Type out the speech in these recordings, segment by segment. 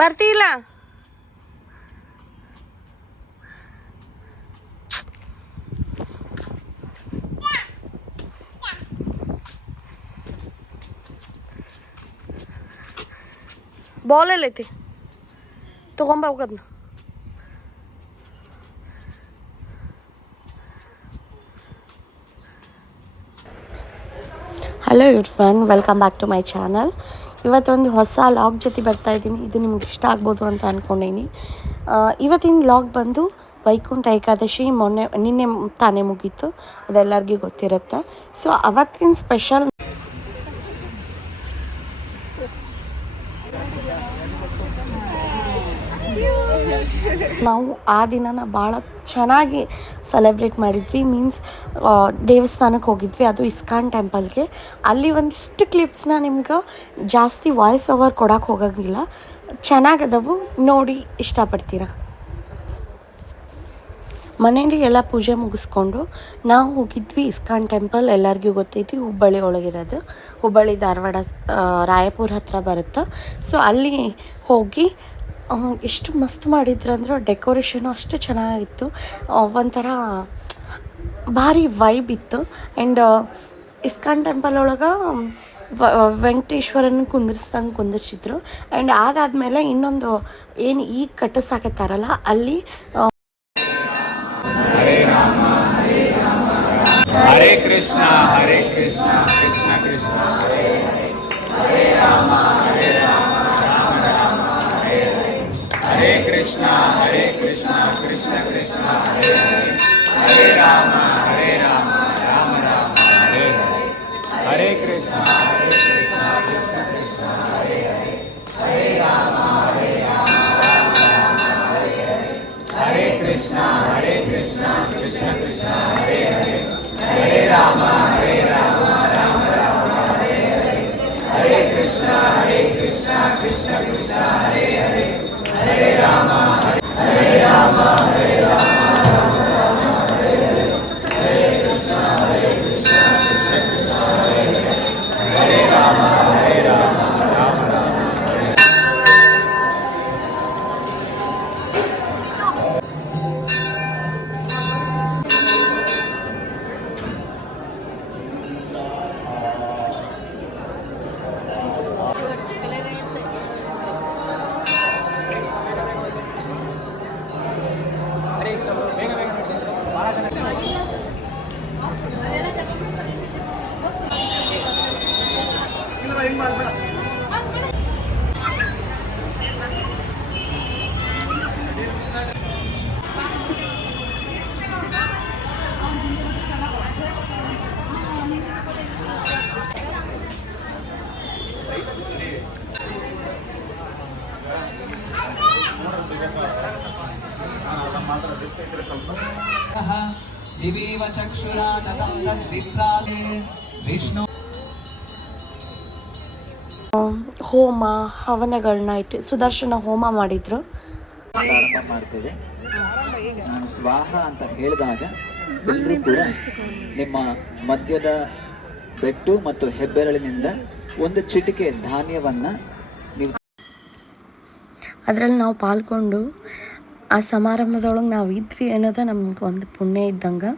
ಬರ್ತಿಲ್ಲ ಬಾಲ್ ಎಲ್ಲೈತಿ ತಗೊಂಬ ಹೋಗದ್ನ hello Irfan welcome back to my channel ಇವತ್ತೊಂದು ಹೊಸ ಲಾಗ್ ಜೊತೆ ಬರ್ತಾ ಇದ್ದೀನಿ. ಇದು ನಿಮ್ಗೆ ಇಷ್ಟ ಆಗ್ಬೋದು ಅಂತ ಅಂದ್ಕೊಂಡೀನಿ ಇವತ್ತಿನ ಲಾಗ್ ಬಂದು ವೈಕುಂಠ ಏಕಾದಶಿ ಮೊನ್ನೆ, ನಿನ್ನೆ ತಾನೇ ಮುಗೀತು. ಅದೆಲ್ಲರಿಗೂ ಗೊತ್ತಿರುತ್ತೆ. ಸೊ ಅವತ್ತಿನ ಸ್ಪೆಷಲ್ ನಾವು ಆ ದಿನನ ಭಾಳ ಚೆನ್ನಾಗಿ ಸೆಲೆಬ್ರೇಟ್ ಮಾಡಿದ್ವಿ. ಮೀನ್ಸ್ ದೇವಸ್ಥಾನಕ್ಕೆ ಹೋಗಿದ್ವಿ. ಅದು ಇಸ್ಕಾನ್ ಟೆಂಪಲ್ಗೆ. ಅಲ್ಲಿ ಒಂದಿಷ್ಟು ಕ್ಲಿಪ್ಸ್ನ ನಿಮ್ಗೆ ಜಾಸ್ತಿ ವಾಯ್ಸ್ ಓವರ್ ಕೊಡೋಕೆ ಹೋಗೋಂಗಿಲ್ಲ. ಚೆನ್ನಾಗದವು. ನೋಡಿ ಇಷ್ಟಪಡ್ತೀರ? ಮನೇಲಿ ಎಲ್ಲ ಪೂಜೆ ಮುಗಿಸ್ಕೊಂಡು ನಾವು ಹೋಗಿದ್ವಿ ಇಸ್ಕಾನ್ ಟೆಂಪಲ್. ಎಲ್ಲರಿಗೂ ಗೊತ್ತೈತಿ, ಹುಬ್ಬಳ್ಳಿ ಒಳಗಿರೋದು. ಹುಬ್ಬಳ್ಳಿ ಧಾರವಾಡ ರಾಯಪುರ ಹತ್ರ ಬರುತ್ತೆ. ಸೊ ಅಲ್ಲಿ ಹೋಗಿ ಎಷ್ಟು ಮಸ್ತ್ ಮಾಡಿದ್ರು ಅಂದ್ರೆ ಡೆಕೋರೇಷನು ಅಷ್ಟು ಚೆನ್ನಾಗಿತ್ತು. ಒಂಥರ ಭಾರಿ ವೈಬ್ ಇತ್ತು. ಆ್ಯಂಡ್ ಇಸ್ಕಾನ್ ಟೆಂಪಲ್ ಒಳಗೆ ವೆಂಕಟೇಶ್ವರನ ಕುಂದಿರ್ಸ್ದಂಗೆ ಕುಂದಿರ್ಸಿದ್ರು. ಆ್ಯಂಡ್ ಅದಾದಮೇಲೆ ಇನ್ನೊಂದು ಏನು ಈಗ ಕಟ್ಟಿಸಾಕತ್ತಾರಲ್ಲ ಅಲ್ಲಿ ಹರೇ ಕೃಷ್ಣ ಹರೇ ಕೃಷ್ಣ. Krishna Hare ಹೋಮ ಹವನಗಳನ್ನ ಇಟ್ಟು ಸುದರ್ಶನ ಹೋಮ ಮಾಡಿದ್ರು. ಪ್ರಾರಂಭ ಮಾಡ್ತೇವೆ. ನಾನು ಸ್ವಾಹ ಅಂತ ಹೇಳಿದಾಗ ಎಲ್ಲರೂ ಕೂಡ ನಿಮ್ಮ ಮದ್ಯದ ಬೆಟ್ಟು ಮತ್ತು ಹೆಬ್ಬೆರಳಿನಿಂದ ಒಂದು ಚಿಟಿಕೆ ಧಾನ್ಯವನ್ನ ಅದರಲ್ಲಿ ನಾವು ಪಾಲ್ಗೊಂಡು ಆ ಸಮಾರಂಭದೊಳಗೆ ನಾವು ಇದ್ವಿ ಅನ್ನೋದು ನಮ್ಗೆ ಒಂದು ಪುಣ್ಯ ಇದ್ದಂಗೆ.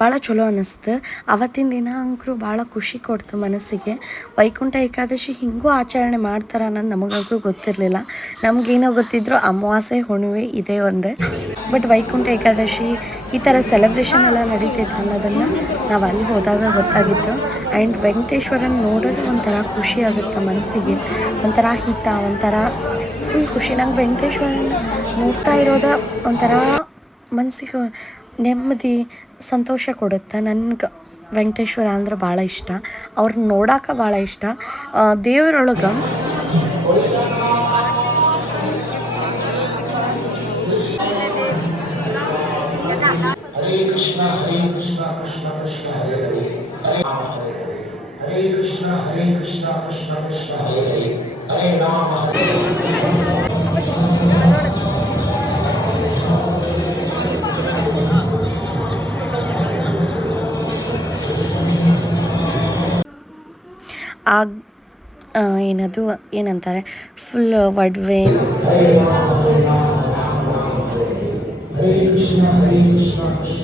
ಭಾಳ ಚಲೋ ಅನ್ನಿಸ್ತು ಅವತ್ತಿನ ದಿನ ಅಂಕರು ಭಾಳ ಖುಷಿ ಕೊಡ್ತು ಮನಸ್ಸಿಗೆ. ವೈಕುಂಠ ಏಕಾದಶಿ ಹಿಂಗೂ ಆಚರಣೆ ಮಾಡ್ತಾರೆ ಅನ್ನೋದು ನಮಗಂಕರು ಗೊತ್ತಿರಲಿಲ್ಲ. ನಮಗೇನೋ ಗೊತ್ತಿದ್ರು ಅಮಾವಾಸ್ಯೆ ಹುಣ್ಣಿಮೆ ಇದೇ ಒಂದೇ. ಬಟ್ ವೈಕುಂಠ ಏಕಾದಶಿ ಈ ಥರ ಸೆಲೆಬ್ರೇಷನ್ ಎಲ್ಲ ನಡೀತೈತೆ ಅನ್ನೋದನ್ನು ನಾವು ಅಲ್ಲಿ ಹೋದಾಗ ಗೊತ್ತಾಗಿತ್ತು. ಆ್ಯಂಡ್ ವೆಂಕಟೇಶ್ವರನ ನೋಡೋದು ಒಂಥರ ಖುಷಿ ಆಗುತ್ತೆ ಮನಸ್ಸಿಗೆ. ಒಂಥರ ಹಿತ, ಒಂಥರ ಫುಲ್ ಖುಷಿ. ನಂಗೆ ವೆಂಕಟೇಶ್ವರನ ನೋಡ್ತಾ ಇರೋದ ಒಂಥರ ಮನಸ್ಸಿಗೆ ನೆಮ್ಮದಿ, ಸಂತೋಷ ಕೊಡುತ್ತೆ. ನನಗೆ ವೆಂಕಟೇಶ್ವರ ಅಂದ್ರೆ ಭಾಳ ಇಷ್ಟ. ಅವ್ರನ್ನ ನೋಡಾಕ ಭಾಳ ಇಷ್ಟ. ದೇವರೊಳಗೆ ಹರೇ ಕೃಷ್ಣ ಹರೇ ಕೃಷ್ಣ ಕೃಷ್ಣ ಕೃಷ್ಣ ಹರೇ ಹರೇ ಹರೇ ಕೃಷ್ಣ ಹರೇ ಕೃಷ್ಣ ಕೃಷ್ಣ ಕೃಷ್ಣ, ಹರೇ ಹರೇ. ಆಗ ಏನದು ಏನಂತಾರೆ? ಫುಲ್ ವಡ್ವೆ ಒಡವೆ ಕೃಷ್ಣ ಕೃಷ್ಣ.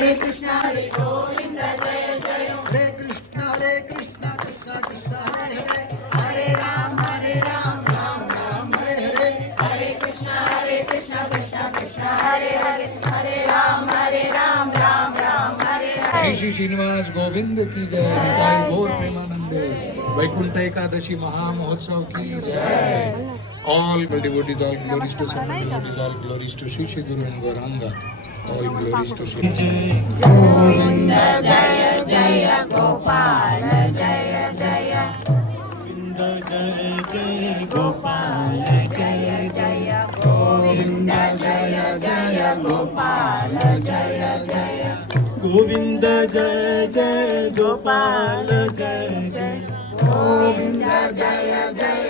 हरे हरे कृष्णा हरे गोविंद जय जय। हरे कृष्णा हरे कृष्णा कृष्णा कृष्णा हरे हरे। हरे राम हरे राम राम राम हरे हरे। श्री श्री श्रीनिवास गोविंद की जय। निताई गौर प्रेमानंद। वैकुंठ एकादशी महामहोत्सव की जय। All devotees, all glories to Sama devotees, all glories to Shri Shri Guru and Gauranga, Govind जय जय गोपाल जय जय गोविन्द जय जय गोपाल जय जय गोविन्द जय जय गोपाल जय जय गोविन्द जय जय गोपाल जय जय गोविन्द जय जय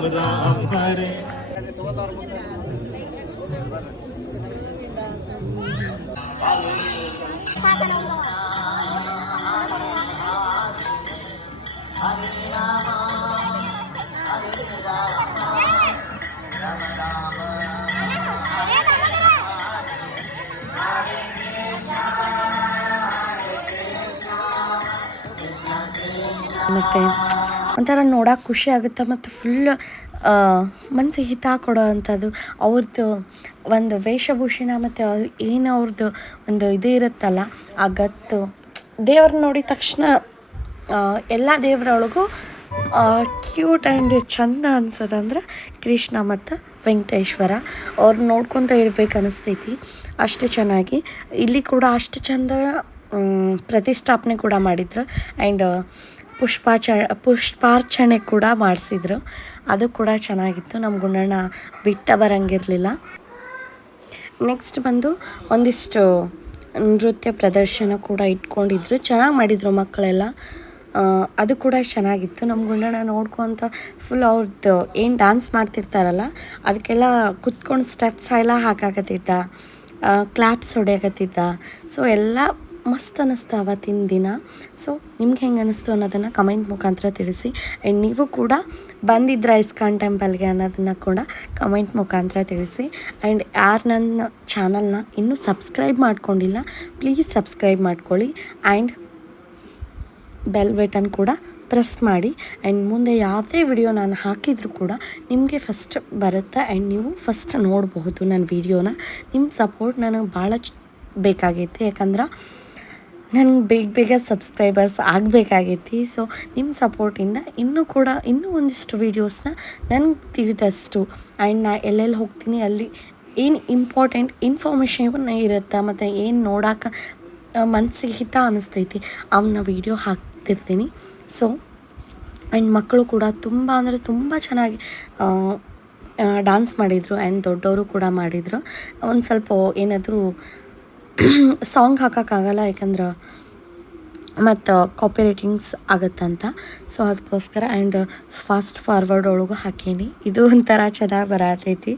राम राम हरे ഇന്നത്തെ ಒಂಥರ ನೋಡೋಕೆ ಖುಷಿ ಆಗುತ್ತೆ ಮತ್ತು ಫುಲ್ ಮನಸ್ಸಿಗೆ ಹಿತ ಕೊಡೋ ಅಂಥದ್ದು. ಅವ್ರದ್ದು ಒಂದು ವೇಷಭೂಷಣ ಮತ್ತು ಏನು ಅವ್ರದ್ದು ಒಂದು ಇದು ಇರುತ್ತಲ್ಲ, ಆ ಗತ್ತು, ದೇವ್ರ ನೋಡಿದ ತಕ್ಷಣ ಎಲ್ಲ ದೇವರೊಳಗೂ ಕ್ಯೂಟ್ ಆ್ಯಂಡ್ ಚಂದ ಅನ್ಸೋದಂದ್ರೆ ಕೃಷ್ಣ ಮತ್ತು ವೆಂಕಟೇಶ್ವರ. ಅವ್ರು ನೋಡ್ಕೊತ ಇರ್ಬೇಕು ಅನಿಸ್ತೈತಿ, ಅಷ್ಟು ಚೆನ್ನಾಗಿ. ಇಲ್ಲಿ ಕೂಡ ಅಷ್ಟು ಚಂದ ಪ್ರತಿಷ್ಠಾಪನೆ ಕೂಡ ಮಾಡಿದ್ರು. ಆ್ಯಂಡ್ ಪುಷ್ಪಾಚ ಪುಷ್ಪಾರ್ಚನೆ ಕೂಡ ಮಾಡಿಸಿದ್ರು. ಅದು ಕೂಡ ಚೆನ್ನಾಗಿತ್ತು. ನಮ್ಮ ಗುಂಡಣ್ಣ ಬಿಟ್ಟ ಬರಂಗಿರಲಿಲ್ಲ. ನೆಕ್ಸ್ಟ್ ಬಂದು ಒಂದಿಷ್ಟು ನೃತ್ಯ ಪ್ರದರ್ಶನ ಕೂಡ ಇಟ್ಕೊಂಡಿದ್ರು. ಚೆನ್ನಾಗಿ ಮಾಡಿದರು ಮಕ್ಕಳೆಲ್ಲ. ಅದು ಕೂಡ ಚೆನ್ನಾಗಿತ್ತು. ನಮ್ಮ ಗುಂಡಣ್ಣ ನೋಡ್ಕೊತ ಫುಲ್ ಅವ್ರದ್ದು ಏನು ಡ್ಯಾನ್ಸ್ ಮಾಡ್ತಿರ್ತಾರಲ್ಲ, ಅದಕ್ಕೆಲ್ಲ ಕುತ್ಕೊಂಡು ಸ್ಟೆಪ್ಸ್ ಎಲ್ಲ ಹಾಕಾಕತ್ತಿದ್ದ. ಕ್ಲಾಪ್ಸ್ ಹೊಡೆಯಕತ್ತಿದ್ದ. ಸೊ ಎಲ್ಲ ಮಸ್ತ್ ಅನ್ನಿಸ್ತು ಅವತ್ತಿನ ದಿನ ಸೊ ನಿಮ್ಗೆ ಹೆಂಗೆ ಅನ್ನಿಸ್ತು ಅನ್ನೋದನ್ನು ಕಮೆಂಟ್ ಮುಖಾಂತರ ತಿಳಿಸಿ. ಆ್ಯಂಡ್ ನೀವು ಕೂಡ ಬಂದಿದ್ರ ಇಸ್ಕಾನ್ ಟೆಂಪಲ್ಗೆ ಅನ್ನೋದನ್ನು ಕೂಡ ಕಮೆಂಟ್ ಮುಖಾಂತರ ತಿಳಿಸಿ. ಆ್ಯಂಡ್ ಯಾರು ನನ್ನ ಚಾನಲ್ನ ಇನ್ನೂ ಸಬ್ಸ್ಕ್ರೈಬ್ ಮಾಡ್ಕೊಂಡಿಲ್ಲ ಪ್ಲೀಸ್ ಸಬ್ಸ್ಕ್ರೈಬ್ ಮಾಡ್ಕೊಳ್ಳಿ. ಆ್ಯಂಡ್ ಬೆಲ್ ಬಟನ್ ಕೂಡ ಪ್ರೆಸ್ ಮಾಡಿ. ಆ್ಯಂಡ್ ಮುಂದೆ ಯಾವುದೇ ವಿಡಿಯೋ ನಾನು ಹಾಕಿದರೂ ಕೂಡ ನಿಮಗೆ ಫಸ್ಟ್ ಬರುತ್ತೆ. ಆ್ಯಂಡ್ ನೀವು ಫಸ್ಟ್ ನೋಡಬಹುದು ನನ್ನ ವಿಡಿಯೋನ ನಿಮ್ಮ ಸಪೋರ್ಟ್ ನನಗೆ ಭಾಳ ಬೇಕಾಗೈತೆ. ಯಾಕಂದ್ರೆ ನನಗೆ ಬೇಗ ಬೇಗ ಸಬ್ಸ್ಕ್ರೈಬರ್ಸ್ ಆಗಬೇಕಾಗೈತಿ. ಸೊ ನಿಮ್ಮ ಸಪೋರ್ಟಿಂದ ಇನ್ನೂ ಕೂಡ ಇನ್ನೂ ಒಂದಿಷ್ಟು ವೀಡಿಯೋಸ್ನ ನನಗೆ ತಿಳಿದಷ್ಟು ಆ್ಯಂಡ್ ನಾ ಎಲ್ಲೆಲ್ಲಿ ಹೋಗ್ತೀನಿ, ಅಲ್ಲಿ ಏನು ಇಂಪಾರ್ಟೆಂಟ್ ಇನ್ಫಾರ್ಮೇಷನ್ ಇರುತ್ತೆ, ಮತ್ತು ಏನು ನೋಡೋಕೆ ಮನಸ್ಸಿಗೆ ಹಿತ ಅನ್ನಿಸ್ತೈತಿ ಅವನ್ನ ವೀಡಿಯೋ ಹಾಕ್ತಿರ್ತೀನಿ. ಸೊ ಆ್ಯಂಡ್ ಮಕ್ಕಳು ಕೂಡ ತುಂಬ ಅಂದರೆ ತುಂಬ ಚೆನ್ನಾಗಿ ಡ್ಯಾನ್ಸ್ ಮಾಡಿದರು ಆ್ಯಂಡ್ ದೊಡ್ಡವರು ಕೂಡ ಮಾಡಿದರು. ಒಂದು ಸ್ವಲ್ಪ ಏನದು ಸಾಂಗ್ ಹಾಕೋಕ್ಕಾಗಲ್ಲ, ಯಾಕಂದ್ರೆ ಮತ್ತು ಕಾಪಿ ರೈಟಿಂಗ್ಸ್ ಆಗುತ್ತಂತ. ಸೊ ಅದಕ್ಕೋಸ್ಕರ ಆ್ಯಂಡ್ ಫಾಸ್ಟ್ ಫಾರ್ವರ್ಡ್ ಒಳಗೂ ಹಾಕೀನಿ. ಇದು ಒಂಥರ ಚೆನ್ನಾಗಿ ಬರತೈತಿ.